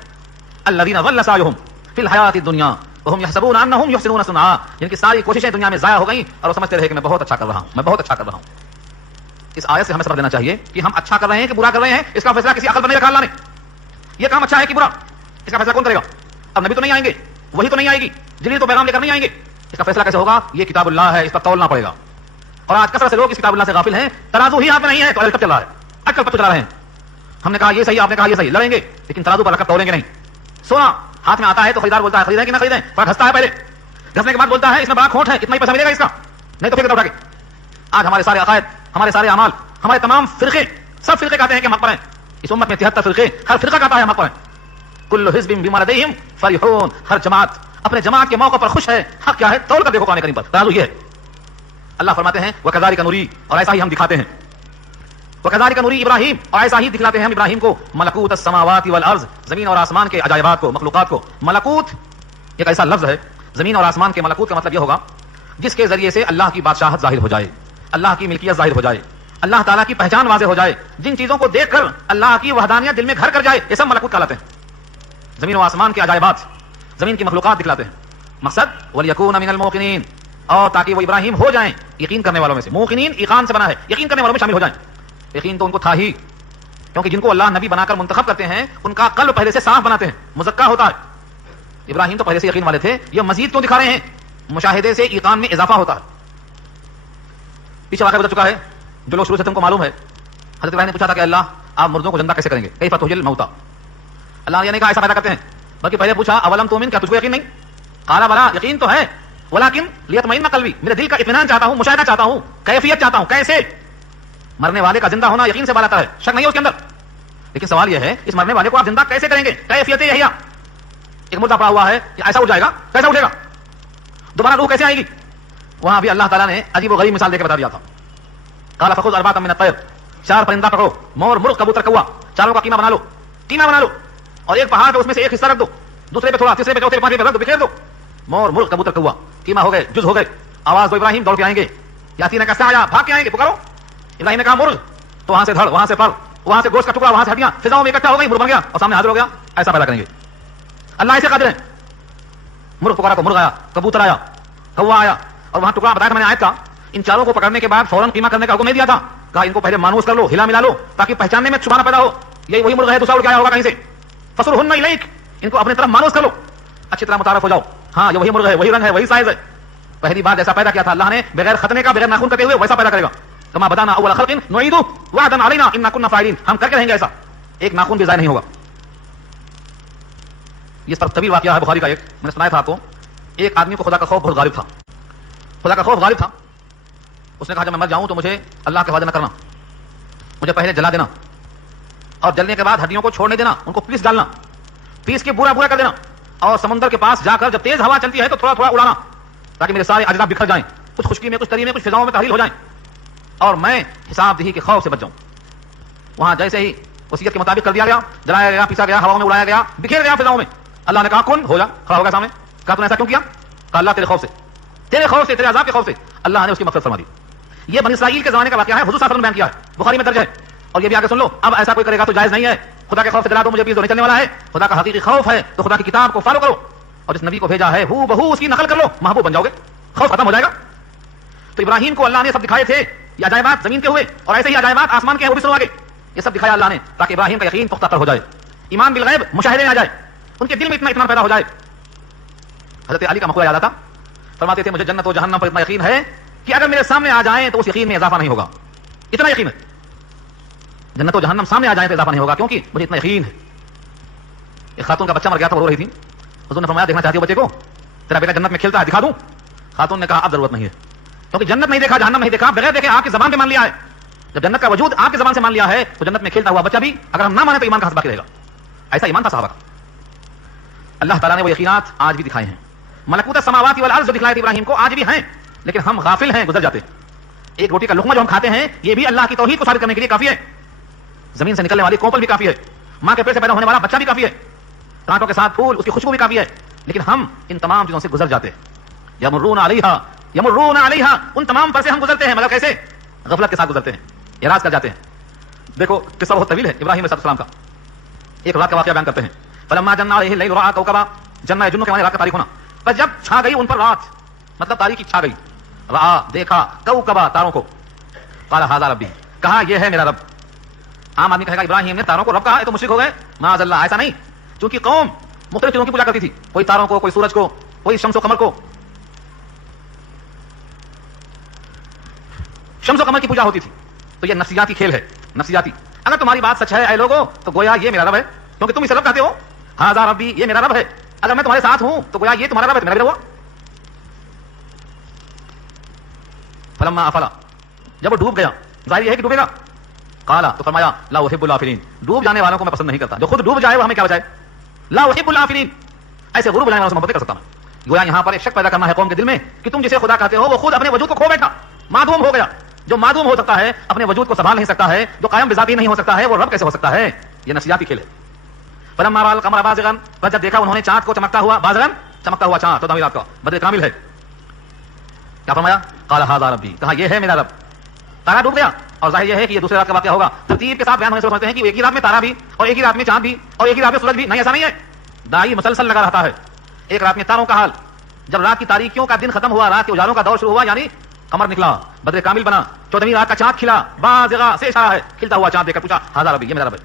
الذین ضل سعیہم فی الحیاۃ الدنیا وہم یحسبون انہم یحسنون صنعا, جن کی ساری کوششیں دنیا میں ضائع ہو گئیں اور وہ سمجھتے رہے کہ میں بہت اچھا کر رہا ہوں, میں بہت اچھا کر رہا ہوں. اس آیت سے ہمیں سبق لینا چاہیے کہ ہم اچھا کر رہے ہیں کہ برا کر رہے ہیں, اس کا فیصلہ کسی عقل پر نہیں رکھا اللہ نے. یہ کام اچھا ہے کہ برا, اس کا فیصلہ کون کرے گا؟ اب نبی تو نہیں آئیں گے, وہی تو نہیں آئے گی, جبریل تو پیغام لے کر نہیں آئیں گے. اس کا فیصلہ کیسے ہوگا؟ یہ کتاب اللہ ہے, اس پر تولنا پڑے گا. اور آج کثرت سے لوگ اس کتاب اللہ سے غافل ہیں, ترازو ہی ہاتھ میں نہیں ہے تو الٹپ چل رہا ہے, اٹکل پر چلا رہے ہیں. ہم نے کہا یہ صحیح, آپ نے کہا یہ صحیح, لڑیں گے لیکن ترازو پر رکھ کر تولیں گے نہیں. سونا ہاتھ میں آتا ہے تو خریدار بولتا ہے خریدیں کہ نہ خریدیں, فرق ہنستا ہے پہلے, گھسنے کے بعد بولتا ہے اس میں بڑا کھوٹ ہے, اتنا ہی پیسہ ملے گا اس کا, نہیں تو پھر اٹھا کے. آج ہمارے سارے عقائد, ہمارے سارے اعمال, ہمارے تمام فرقے, سب فرقے کہتے ہیں کہ ہم حق پر ہیں. اس امت میں 73 فرقے, ہر فرقہ کہتا ہے ہم حق پر ہیں. کل حزب بما لدیہم فرحون، ہر جماعت اپنے جماعت کے موقع پر خوش ہے. حق کیا ہے؟ تول کر دیکھو قرآن کریم پر، ترازو یہ ہے. اللہ فرماتے ہیں وَكَذَلِكَ نُرِي، اور ایسا ہی ہم دکھاتے ہیں. وَكَذَلِكَ نُرِي ابراہیم، اور ایسا ہی دکھلاتے ہیں ہم ابراہیم کو ملکوت السماوات والارض، زمین اور آسمان کے عجائبات کو، مخلوقات کو. ملکوت ایک ایسا لفظ ہے، زمین اور آسمان کے ملکوت کا مطلب یہ ہوگا جس کے ذریعے سے اللہ کی بادشاہت ظاہر ہو جائے، اللہ کی ملکیت ظاہر ہو جائے، اللہ تعالیٰ کی پہچان واضح ہو جائے، جن چیزوں کو دیکھ کر اللہ کی وحدانیت دل میں گھر کر جائے، یہ سب ملکوت کہلاتے ہیں. زمین و آسمان کے عجائبات، زمین کی مخلوقات دکھلاتے ہیں. مقصد وَلْيَكُونَ مِنَ الْمُوقِنِينَ، اور تاکہ وہ ابراہیم ہو جائیں یقین کرنے والوں میں سے. موقنین ایقان سے بنا ہے، یقین کرنے والوں میں شامل ہو جائیں. یقین تو ان کو تھا ہی، کیونکہ جن کو اللہ نبی بنا کر منتخب کرتے ہیں ان کا قلب پہلے سے صاف بناتے ہیں، مزکا ہوتا ہے. ابراہیم تو پہلے سے یقین والے تھے، یہ مزید کیوں دکھا رہے ہیں؟ مشاہدے سے ایقان میں اضافہ ہوتا ہے. پیچھے واقعہ گزر چکا ہے جو لوگ شروع سے تم کو معلوم ہے. حضرت ابراہیم نے پوچھا تھا کہ اللہ آپ مردوں کو زندہ کیسے کریں گے؟ کیف تحیی الموتى. اللہ نے کہا ایسا پیدا کرتے ہیں، بلکہ پہلے پوچھا اولم تؤمن، کیا تجھ کو یقین نہیں؟ قال بلا، یقین تو ہے، ولکن لیطمئن قلبی، میرے دل کا اطمینان چاہتا ہوں، مشاہدہ چاہتا ہوں، کیفیت چاہتا ہوں. کیسے؟ مرنے والے کا زندہ ہونا یقین سے بالاتا ہے، شک نہیں ہے اس کے اندر. لیکن سوال یہ ہے اس مرنے والے کو آپ زندہ کیسے کریں گے؟ کیفیت یہی. ایک مردہ پڑا ہوا ہے، ایسا اٹھ جائے گا؟ کیسا اٹھے گا؟ دوبارہ روح کیسے آئے گی؟ وہاں بھی اللہ تعالیٰ نے عجیب و غریب مثال دے کے بتا دیا تھا. قال فخذ اربعة من الطير، چار پرندہ پکڑو، مور، مرغ، کبوتر، کوا، چاروں کا قیمہ بنا لو. قیمہ بنا لو اور ایک پہاڑ پہ اس میں سے ایک حصہ رکھ دو، دوسرے پہ تھوڑا، تیسرے پہ، چوتھے پہ، پانچویں پہ رکھ دو، بکھیر دو. مور، مرغ، کبوتر، کوا، قیمہ ہو گئے، جز ہو گئے. آواز دو، ابراہیم دوڑ کے آئیں گے. یاسین کا سایہ بھاگ کے آئیں گے، پکارو. ابراہیم نے کہا مرغ، تو وہاں سے دھڑ، وہاں سے پر، وہاں سے گوشت کا ٹکڑا، وہاں سے ہڈیاں فضاؤں میں اکٹھا ہو گئی، مرغ بن گیا اور سامنے حاضر ہو گیا. ایسا پیدا کریں گے اللہ، ایسے قادر ہیں. مرغ پکارا تو مرغ آیا، کبوتر آیا، کوا آیا، اور وہاں ٹکڑا بتایا تھا میں نے آیت کا. ان چاروں کو پکڑنے کے بعد فوراً قیمہ کرنے کا حکم نہیں دیا تھا، کہا ان کو پہلے مانوس کر لو، ہلا ملا لو، تاکہ پہچاننے میں چھپانا پیدا ہو. یہی وہی مرغ ہے، دوسرا اڑ کے آیا ہوگا کہیں سے. فصرهن الیک، ان کو اپنی طرف مانوس کر لو، اچھی طرح متعارف ہو جاؤ. ہاں یہ وہی مرغ ہے، وہی رنگ ہے، وہی سائز ہے. پہلی بار جیسا پیدا کیا تھا اللہ نے بغیر ختنے کا، بغیر ناخن کٹے ہوئے، ویسا پیدا کرے گا. کما بدانا اول خلق نعیدہ وعدا علینا انا کنا فاعلین، ہم کر کے رہیں گے ایسا، ایک ناخن بھی ضائع نہیں ہوگا. یہ پر طویل واقعہ ہے بخاری کا. ایک میں نے سنایا تھا آپ کو، ایک آدمی کو خدا کا خوف بہت غالب تھا. خدا کا خوف غالب تھا. اس نے کہا جب میں مر جاؤں تو مجھے اللہ کے وعدے نہ کرنا، مجھے پہلے جلا دینا، اور جلنے کے بعد ہڈیوں کو چھوڑنے دینا، ان کو پیس ڈالنا، پیس کے بورا بورا کر دینا، اور سمندر کے پاس جا کر جب تیز ہوا چلتی ہے تو تھوڑا تھوڑا اڑانا، تاکہ میرے سارے اجزاء بکھر جائیں، کچھ خشکی میں، کچھ تری میں، کچھ فضاؤں میں تحلیل ہو جائیں، اور میں حساب دہی کے خوف سے بچ جاؤں. وہاں جیسے ہی وصیت کے مطابق کر دیا گیا، جلایا گیا، پیسا گیا، ہواؤں میں اڑایا گیا، بکھر گیا فضاؤں میں. اللہ نے کہا کن ہو جا، کھڑا ہو گیا سامنے. کہا تم نے ایسا کیوں کیا؟ کہا اللہ تیرے خوف سے، تیرے خوف سے، تیرے عذاب کے خوف سے. اللہ نے اس کی مغفرت فرما دی. یہ بنی اسرائیل کے زمانے کا واقعہ ہے، حضور صلی اللہ علیہ وسلم نے بیان کیا ہے، بخاری میں درج ہے. اور یہ بھی آگے سن لو، اب ایسا کوئی کرے گا تو جائز نہیں ہے. خدا کے خوف سے جلا دو، مجھے پیس دو، نہیں چلنے والا ہے. خدا کا حقیقی خوف ہے تو خدا کی کتاب کو فالو کرو، اور جس نبی کو بھیجا ہے ہو بہو اس کی نقل کر لو، محبوب بن جاؤ گے، خوف ختم ہو جائے گا. تو ابراہیم کو اللہ نے سب دکھائے تھے، یہ عجائبات زمین کے ہوئے، اور ایسے ہی عجائبات آسمان کے ہیں، وہ بھی سنو آگے. یہ سب دکھایا اللہ نے تاکہ ابراہیم کا یقین پختہ تر ہو جائے، ایمان بالغیب مشاہدے میں آ جائے، ان کے دل میں اتنا اطمینان پیدا ہو جائے. حضرت علی کا مقولہ یاد آتا، فرماتے تھے مجھے جنت و جہنم پر اتنا یقین ہے کہ اگر میرے سامنے آ جائیں تو اس یقین میں اضافہ نہیں ہوگا. اتنا یقین ہے، جنت و جہنم سامنے آ جائیں تو اضافہ نہیں ہوگا، کیونکہ مجھے اتنا یقین ہے. ایک خاتون کا بچہ مر گیا تھا، وہ رو رہی تھی. حضور نے فرمایا دیکھنا چاہتی ہو بچے کو؟ تیرا بیٹا جنت میں کھیلتا ہے، دکھا دوں؟ خاتون نے کہا اب ضرورت نہیں ہے، کیونکہ جنت نہیں دیکھا، جہنم نہیں دیکھا، بغیر دیکھے آپ کی زبان پہ مان لیا ہے. جب جنت کا وجود آپ کی زبان سے مان لیا ہے تو جنت میں کھیلتا ہوا بچہ بھی اگر ہم نہ مانے تو ایمان کا حساب باقی رہے گا. ایسا ایمان تھا صحابہ کا. اللہ تعالیٰ نے وہ یقینات آج بھی دکھائے ہیں. ملکوت السماوات والارض جو دکھلائے تھے ابراہیم کو، آج بھی ہیں، لیکن ہم غافل ہیں، گزر جاتے ہیں. ایک روٹی کا لقمہ جو ہم کھاتے ہیں یہ بھی اللہ کی توحید کو ثابت کرنے کے لیے کافی ہے. زمین سے نکلنے والی کوپل بھی کافی ہے، ماں کے پیٹ سے پیدا ہونے والا بچہ بھی کافی ہے، کانٹوں کے ساتھ پھول، اس کی خوشبو بھی کافی ہے. لیکن ہم ان تمام چیزوں سے گزر جاتے ہیں. یمرون علیہا، ان تمام پر سے ہم گزرتے ہیں، مگر کیسے؟ غفلت کے ساتھ گزرتے ہیں، اعراض کر جاتے ہیں. دیکھو قصہ بہت طویل ہے ابراہیم علیہ السلام کا. ایک رات کا واقعہ بیان کرتے ہیں. فلما جن علیہ اللیل رأى کوكبا، جن جنوں کے معنی رات کا تاریخ ہونا. پر جب چھا گئی ان پر رات، مطلب تاریکی چھا گئی، رأى دیکھا، کوكبا تاروں کو، قال ھذا ربی، کہا یہ ہے میرا رب. عام آدمی کہے گا ابراہیم نے تاروں کو رب کہا ہے تو مشرک ہو گئے. معاذ اللہ، ایسا نہیں، چونکہ قوم مختلف چیزوں کی پوجا کرتی تھی، کوئی تاروں کو، کوئی سورج کو، کوئی شمس و قمر کو. شمس و قمر کی پوجا ہوتی تھی. تو یہ نفسیاتی کھیل ہے، نفسیاتی. اگر تمہاری بات سچ ہے اے لوگوں تو گویا یہ میرا رب ہے، کیونکہ تم اسے رب کہتے ہو. ھذا ربی، یہ میرا رب ہے. اگر میں تمہارے ساتھ ہوں تو گویا یہ تمہارا رب ہے، تو میرا بھی ہوا. فلما افل، جب وہ ڈوب گیا، ظاہر یہ ہے کہ ڈوبے گا. قال، تو فرمایا لا احب الافلین، ڈوب جانے والوں کو میں پسند نہیں کرتا. جو خود ڈوب جائے وہ ہمیں کیا بچائے. لا احب العافلین، ایسے غرور بلانے والوں سے محبت کر سکتا ہوں. گویا یہاں پر ایک شک پیدا کرنا ہے قوم کے دل میں کہ تم جسے خدا کہتے ہو وہ خود اپنے وجود کو کھو بیٹھا، معدوم ہو گیا. جو معدوم ہو سکتا ہے اپنے وجود کو سنبھال نہیں سکتا ہے، جو قائم بذاتی نہیں ہو سکتا ہے، وہ رب کیسے ہو سکتا ہے؟ یہ نفسیاتی کھیل ہے. فلما رأى القمر بازغا، بس جب دیکھا انہوں نے چاند کو چمکتا ہوا، بازغا چمکتا ہوا چاند 14ویں رات کا بدر کامل ہے، کیا فرمایا؟ قال هذا ربی، کہا یہ ہے میرا رب. تارا ڈوب گیا، اور ظاہر یہ ہے کہ یہ دوسرے رات کا واقعہ ہوگا. ترتیب کے ساتھ بیان ہونے سے سمجھتے ہیں کہ ایک ہی رات میں تارا بھی اور ایک ہی رات میں چاند بھی اور ایک ہی رات میں سورج بھی. نہیں، ایسا نہیں ہے. دائی مسلسل لگا رہتا ہے. ایک رات میں تاروں کا حال، جب رات کی تاریکیوں کا دن ختم ہوا، رات کے اجالوں کا دور شروع ہوا، یعنی قمر نکلا، بدر کامل بنا، 14ویں رات کا چاند کھلا. بازغا سے اشارہ ہے، کھلتا ہوا چاند دیکھ کر پوچھا هذا ربی، یہ میرا رب ہے.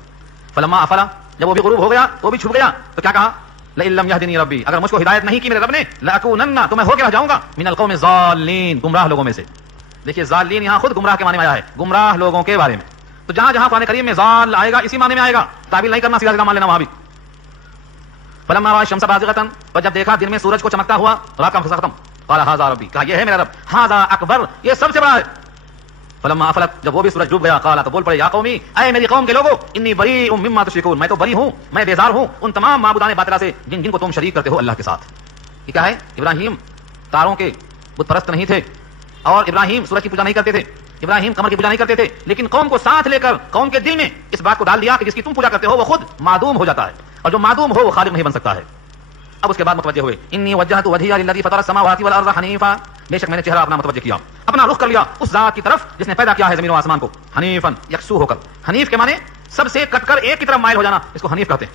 فلما افلا، جب وہ بھی غروب ہو گیا، وہ بھی چھپ گیا، تو کیا کہا؟ لئن لم يهدني ربی، اگر مجھ کو ہدایت نہیں کی میرے رب نے، لاکونن، تو میں ہو کے رہ جاؤں گا من القوم الضالین، گمراہ لوگوں میں سے. دیکھیے ضالین یہاں خود گمراہ کے معنی میں آیا ہے، گمراہ لوگوں کے بارے میں. تو جہاں جہاں قرآن کریم میں ضال آئے گا اسی معنی میں آئے گا، تعبیر نہیں کرنا، سیدھا سیدھا مان لینا وہاں بھی. فلما رأى الشمس بازغة، اور جب دیکھا دن میں سورج کو چمکتا ہوا، رات کا مسئلہ ختم. قال هذا ربی، کہا یہ ہے میرا رب. هذا اکبر، یہ سب سے بڑا ہے. فلما افلت، جب وہ بھی سورج ڈوب گیا، قال، تو بول پڑے، یا قومی، اے میری قوم کے لوگوں، انی بریء مما تشركون، میں تو بری ہوں، میں بیزار ہوں ان تمام معبودان باطلہ سے جن کو تم شریک کرتے ہو اللہ کے ساتھ. یہ کیا ہے؟ ابراہیم تاروں کے بت پرست نہیں تھے، اور ابراہیم سورج کی پوجا نہیں کرتے تھے، ابراہیم قمر کی پوجا نہیں کرتے تھے، لیکن قوم کو ساتھ لے کر قوم کے دل میں اس بات کو ڈال دیا کہ جس کی تم پوجا کرتے ہو وہ خود معدوم ہو جاتا ہے، اور جو معدوم ہو وہ خالق نہیں بن سکتا ہے. اب اس کے بعد متوجہ ہوئے، انی وجہت وجہی للذی فطر السماوات والارض حنیفا، بے شک میں نے چہرہ اپنا متوجہ کیا، اپنا رخ کر لیا اس ذات کی طرف جس نے پیدا کیا ہے زمین و آسمان کو. حنیفن، یکسو ہو کر. حنیف کے معنی سب سے کٹ کر ایک کی طرف مائل ہو جانا، اس کو حنیف کہتے ہیں.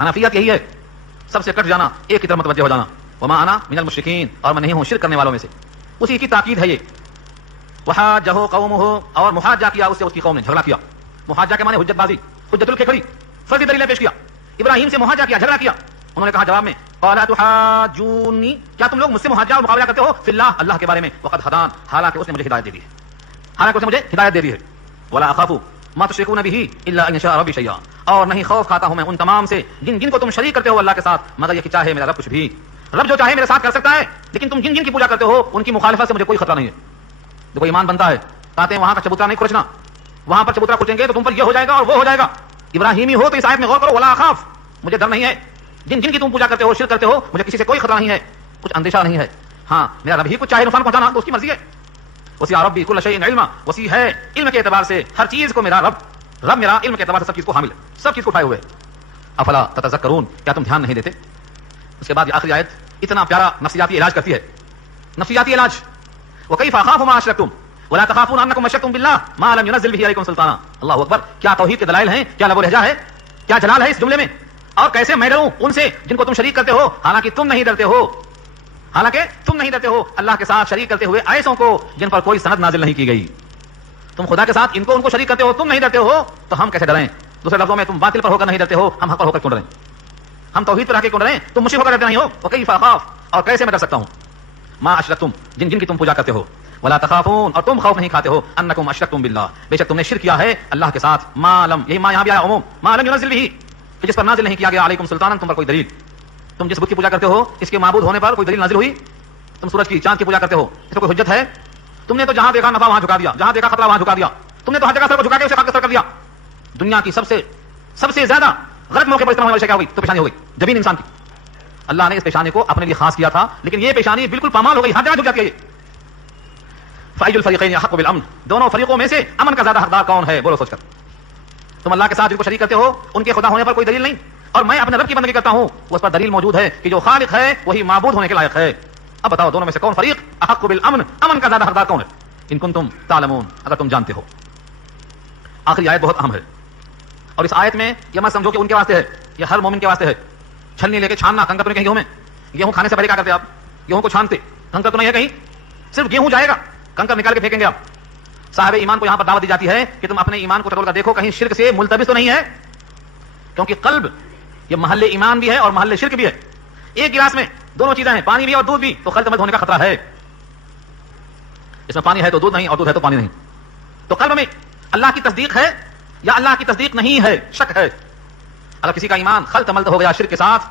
حنفیت یہی ہے، سب سے کٹ جانا، ایک کی طرف متوجہ ہو جانا. وما انا من المشرکین، اور میں نہیں ہوں شرک کرنے والوں میں سے. اسی کی تاکید ہے یہ. وحاجہ قومہ، اور محاجہ کیا اس سے اس کی قوم نے، جھگڑا کیا. محاجہ کے معنی حجت بازی، حجت الکھڑی، فرضی دلیلیں پیش کیا. ابراہیم سے محاجہ کیا، جھگڑا کیا. انہوں نے کہا جواب میں، قال تحاجونی، کیا تم لوگ مجھ سے محاجہ اور مقابلہ کرتے ہو فی اللہ، اللہ کے بارے میں، وقد ہدان، حالانکہ اس نے مجھے ہدایت دے دی ہے، حالانکہ اس نے مجھے ہدایت دے دی ہے. ولا اخاف ما تشركون به الا ان شاء ربي شيئا، اور نہیں خوف کھاتا ہوں میں ان تمام سے جن کو تم شریک کرتے ہو اللہ کے ساتھ، مگر یہ کہ چاہے میرا رب کچھ بھی. رب جو چاہے میرے ساتھ کر سکتا ہے، لیکن تم جن کی پوجا کرتے ہو ان کی مخالفت سے مجھے کوئی خطرہ نہیں ہے. دیکھو ایمان بنتا ہے، کہتے ہیں وہاں کا چبوترا نہیں کھرچنا، وہاں پر چبوترا کھرچیں گے تو تم پر یہ ہو جائے گا اور وہ ہو جائے گا. ابراہیمی ہو تو اس آیت میں غور کرو، ولا اخاف، مجھے ڈر نہیں ہے جن کی تم پوجا کرتے ہو، شرک کرتے ہو، مجھے کسی سے کوئی خطرہ نہیں ہے، کچھ اندیشہ نہیں ہے. ہاں میرا رب ہی کچھ چاہے نقصان پہنچانا تو اس کی مرضی ہے. وسع ربی کل شیء علما، وسیع ہے علم کے اعتبار سے ہر چیز کو میرا رب میرا علم کے اعتبار سے سب چیز کو حامل ہے، سب چیز کو اٹھائے ہوئے. افلا تتذکرون، کیا تم دھیان نہیں دیتے؟ اس کے بعد یہ آخری آیت اتنا پیارا نفسیاتی علاج کرتی ہے. نفسیاتی علاج، وکیف اخاف ما اشرکتم ولا تخافون انکم اشرکتم باللہ ما لم ينزل به علیکم سلطانا. اللہ اکبر، کیا توحید کے دلائل ہیں، کیا لب و لہجہ ہے، کیا جلال ہے اس جملے میں. اور کیسے میں ڈروں ان سے جن کو تم شریک کرتے ہو، حالانکہ تم نہیں ڈرتے ہو اللہ کے ساتھ شریک کرتے ہوئے ایسوں کو جن پر کوئی سند نازل نہیں کی گئی. تم خدا کے ساتھ ان کو شریک کرتے ہو، تم نہیں ڈرتے ہو، تو ہم کیسے ڈریں؟ دوسرے لفظوں میں تم باطل پر ہو کر نہیں ڈرتے ہو، ہم حق پر ہو کر کیوں ڈریں؟ ہم توحید پر رہ کے کیوں ڈریں؟ تم مشرک ہو کر ڈرتے نہیں ہو. وکیف اخاف، اور کیسے میں ڈر سکتا ہوں، ما اشرکتم، جن کی تم پوجا کرتے ہو، ولا تخافون، اور تم خوف نہیں کھاتے ہو، انکم اشرکتم باللہ، بے شک تم نے شرک کیا ہے اللہ کے ساتھ. ما لم، یہی ما یہاں بھی آیا عموم، ما لم ينزل به، جس پر نازل نہیں کیا گیا علیکم سلطان، تم پر کوئی دلیل. تم جس بت کی پوجا کرتے ہو اس کے معبود ہونے پر کوئی دلیل نازل ہوئی؟ تم سورج کی چاند کی پوجا کرتے ہو، اس پر کوئی حجت ہے؟ تم نے تو جہاں دیکھا نفع وہاں جھکا دیا، جہاں دیکھا خطرہ وہاں جھکا دیا. تم نے تو ہر جگہ سر کو جھکا کے اسے خاک کر دیا. دنیا کی سب سے زیادہ غلط موقع پر استعمال ہونے والی شے کیا ہوئی؟ تو پیشانی ہو گئی، جبین انسان کی. اللہ نے اس پیشانی کو اپنے لیے خاص کیا تھا، لیکن یہ پیشانی بالکل پامال ہو گئی، ہر جگہ جھک جاتی ہے. فأي الفريقين أحق بالأمن، دونوں فریقوں میں سے امن کا زیادہ حقدار کون ہے؟ بولو سوچ کر. تم اللہ کے ساتھ جن کو شریک کرتے ہو ان کے خدا ہونے پر کوئی دلیل نہیں، اور میں اپنے رب کی بندگی کرتا ہوں اس پر دلیل موجود ہے کہ جو خالق ہے وہی معبود ہونے کے لائق ہے. اب بتاؤ دونوں میں سے کون فریق احق بالامن، امن کا زیادہ حقدار کون ہے؟ ان کنتم تعلمون، اگر تم جانتے ہو. آخری آیت بہت اہم ہے، اور اس آیت میں یہ مت سمجھو کہ ان کے واسطے ہے، یہ ہر مومن کے واسطے ہے. چھلنی لے کے چھاننا، کنکر تو نہیں کہیں گیہوں میں، گیہوں کھانے سے پہلے کیا کرتے آپ؟ گیہوں کو چھانتے، کنکر تو نہیں ہے کہیں، صرف گیہوں جائے گا، کنکر نکال کے پھینکیں گے آپ. صاحب ایمان کو یہاں پر دعوت دی جاتی ہے کہ تم اپنے ایمان کو ٹٹول کر دیکھو کہیں شرک سے ملتبس تو نہیں ہے، کیونکہ قلب یہ محل ایمان بھی ہے اور محل شرک بھی ہے. ایک گلاس میں دونوں چیزیں ہیں، پانی بھی اور دودھ بھی، تو خلط ملط ہونے کا خطرہ ہے. اس میں پانی ہے تو دودھ نہیں، اور دودھ ہے تو پانی نہیں. تو قلب میں اللہ کی تصدیق ہے یا اللہ کی تصدیق نہیں ہے، شک ہے. اگر کسی کا ایمان خلط ملط ہو گیا شرک کے ساتھ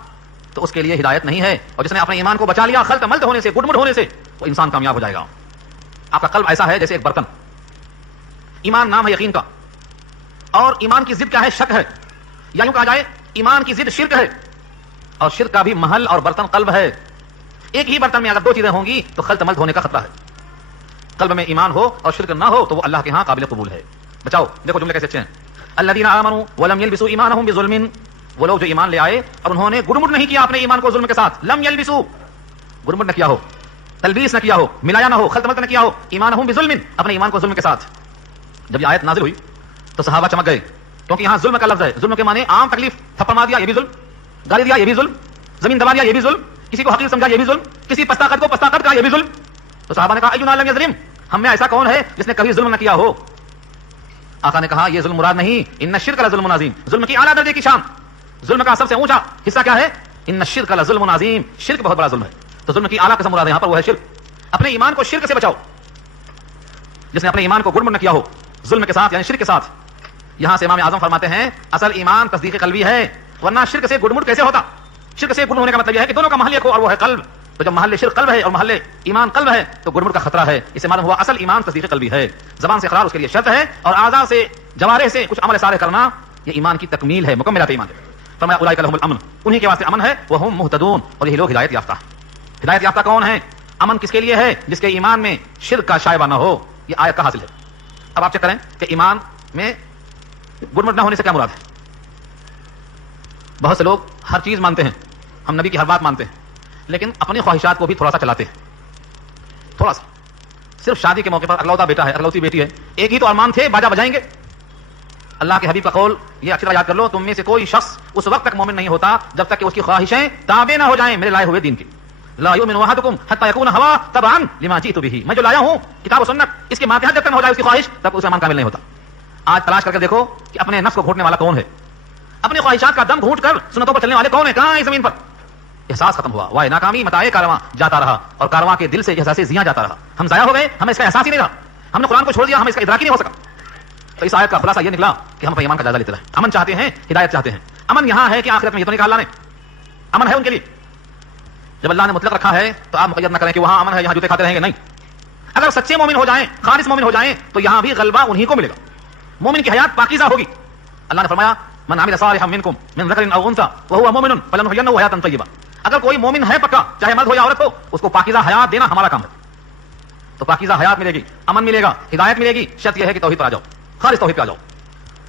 تو اس کے لیے ہدایت نہیں ہے، اور جس نے اپنے ایمان کو بچا لیا خلط ملط ہونے سے، گڈ مڈ ہونے سے، وہ انسان کامیاب ہو جائے گا. آپ کا قلب ایسا ہے جیسے ایک برتن. ایمان نام ہے یقین کا، اور ایمان کی ضد کیا ہے؟ شک ہے. یا یوں کہا جائے ایمان کی ضد شرک ہے. اور شرک کا بھی محل اور برتن قلب ہے. ایک ہی برتن میں اگر دو چیزیں ہوں گی تو خلط ملط ہونے کا خطرہ ہے. قلب میں ایمان ہو اور شرک نہ ہو تو وہ اللہ کے ہاں قابل قبول ہے. بچاؤ. دیکھو جملے کیسے اچھے ہیں. الذین آمنوا ولم یلبسوا ایمانہم بظلم. وہ لوگ جو ایمان لے آئے اور انہوں نے گڑمٹ نہیں کیا اپنے ایمان کو ظلم کے ساتھ. لم یلبسوا, گڑمٹ نہ کیا ہو, تلبیس نہ کیا ہو, ملایا نہ ہو, خلط ملط نہ کیا ہو. ایمانہم بظلم, اپنے ایمان کو ظلم کے ساتھ. جب یہ آیت نازل ہوئی تو صحابہ چمک گئے, کیونکہ یہاں ظلم کا لفظ ہے. ظلم کے معنی عام تکلیف, تھپڑ مار دیا یہ بھی ظلم, گالی دیا یہ بھی ظلم, زمین دبا دیا یہ بھی ظلم, کسی کو حقیر سمجھا یہ بھی ظلم, کسی پستاقت کو پستاقت کہا یہ بھی ظلم. تو صحابہ نے کہا اینا لم یظلم, ہم میں ایسا کون ہے جس نے کبھی ظلم نہ کیا ہو. آقا نے کہا یہ ظلم مراد نہیں, ان الشرک لظلم عظیم, ظلم کی اعلیٰ درجے کی شان, ظلم کا سب سے اونچا حصہ کیا ہے؟ ان الشرک لظلم عظیم, شرک بہت بڑا ظلم ہے. تو ظلم کی اعلیٰ قسم مراد ہے یہاں پر وہ ہے شرک. اپنے ایمان کو شرک سے بچاؤ. جس نے اپنے ایمان کو گڑمٹ نہ کیا ہو ظلم کے ساتھ یعنی شرک کے ساتھ. یہاں سے امام اعظم فرماتے ہیں اصل ایمان تصدیق قلبی ہے, ورنہ شرک سے گڑمٹ کیسے ہوتا؟ شرک سے گڑمٹ ہونے کا مطلب یہ ہے کہ دونوں کا محل ایک ہو اور وہ ہے قلب. تو جب محل شرک قلب ہے اور محل ایمان قلب ہے تو گڑمٹ کا خطرہ ہے. اسے معلوم ہوا اصل ایمان تصدیق قلبی ہے. زبان سے اقرار اس کے لیے شرط ہے, اور اعضاء سے جوارح سے کچھ عمل صالح کرنا یہ ایمان کی تکمیل ہے, مکملات ایمان ہے. فرمایا اولئک لهم الامن, انہی کے واسطے امن ہے, وهم مهتدون, اور یہی لوگ ہدایت یافتہ. ہدایت یافتہ کون ہے؟ امن کس کے لیے ہے؟ جس کے ایمان میں شرک کا شائبہ نہ ہو. یہ آیت کا حاصل ہے. اب آپ چیک کریں کہ ایمان میں گڑمٹ نہ ہونے سے کیا مراد ہے. بہت سے لوگ ہر چیز مانتے ہیں, ہم نبی کی ہر بات مانتے ہیں, لیکن اپنی خواہشات کو بھی تھوڑا سا چلاتے ہیں, تھوڑا سا. صرف شادی کے موقع پر اکلوتا بیٹا ہے, اکلوتی بیٹی ہے, ایک ہی تو ارمان تھے, باجا بجائیں گے. اللہ کے حبیب کا قول یہ اچھی طرح یاد کر لو, تم میں سے کوئی شخص اس وقت تک مومن نہیں ہوتا جب تک کہ اس کی خواہشیں تابع نہ ہو جائیں میرے لائے ہوئے دین کی. لا یؤمن احدکم حتی یکون ہوا تبعا لما جئت به, میں جو لایا ہوں کتاب و سنت اس کے ماتحت جب تک ہو جائے اس کی خواہش, تب اس ایمان کامل نہیں ہوتا. آج تلاش کر کے دیکھو کہ اپنے نفس کو گھونٹنے والا کون ہے, اپنی خواہشات کا دم گھونٹ کر سنتوں پر چلنے والے کون ہیں, کہاں ہیں زمین پر. احساس ختم ہوا, وائے ناکامی متاع کارواں جاتا رہا, اور کارواں کے دل سے احساس زیاں جاتا رہا. ہم ضائع ہو گئے, ہمیں اس کا احساس ہی نہیں رہا. ہم نے قرآن کو چھوڑ دیا, ہمیں اس کا ادراک ہی نہیں ہو سکا. تو اس آیت کا خلاصہ یہ نکلا کہ ہم اپنے ایمان کا جائزہ لیتے رہیں. امن چاہتے ہیں, ہدایت چاہتے ہیں. امن یہاں ہے کہ آخرت میں یہ تو نہیں کہا اللہ نے امن ہے ان کے لیے. جب اللہ نے مطلق رکھا ہے تو آپ مقید نہ کریں کہ وہاں امن ہے, یہاں جوتے کھاتے رہیں گے. نہیں, اگر سچے مومن ہو جائیں, خالص مومن ہو جائیں, تو یہاں بھی غلبہ انہی کو ملے گا. مومن کی حیات پاکیزہ ہوگی. اللہ نے فرمایا من عمل صالحا منکم من ذکر او انثى وهو مؤمن فلنحيينه حیاتا طیبہ. اگر کوئی مومن ہے پکا, چاہے مرد ہو یا عورت ہو, اس کو پاکیزہ حیات دینا ہمارا کام ہے. تو پاکیزہ حیات ملے گی, امن ملے گا, ہدایت ملے گی. شرط یہ ہے کہ توحید پر آ جاؤ, خالص توحید پہ آ جاؤ.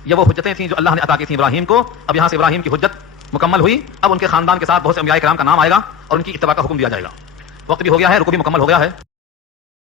یہ وہ حجتیں تھیں جو اللہ نے عطا کی تھیں ابراہیم کو. اب یہاں سے ابراہیم کی حجت مکمل ہوئی. اب ان کے خاندان کے ساتھ بہت سے انبیاء کرام کا نام آئے گا اور ان کی اتباع کا حکم دیا جائے گا. وقت بھی ہو گیا ہے, رکوع بھی مکمل ہو گیا ہے.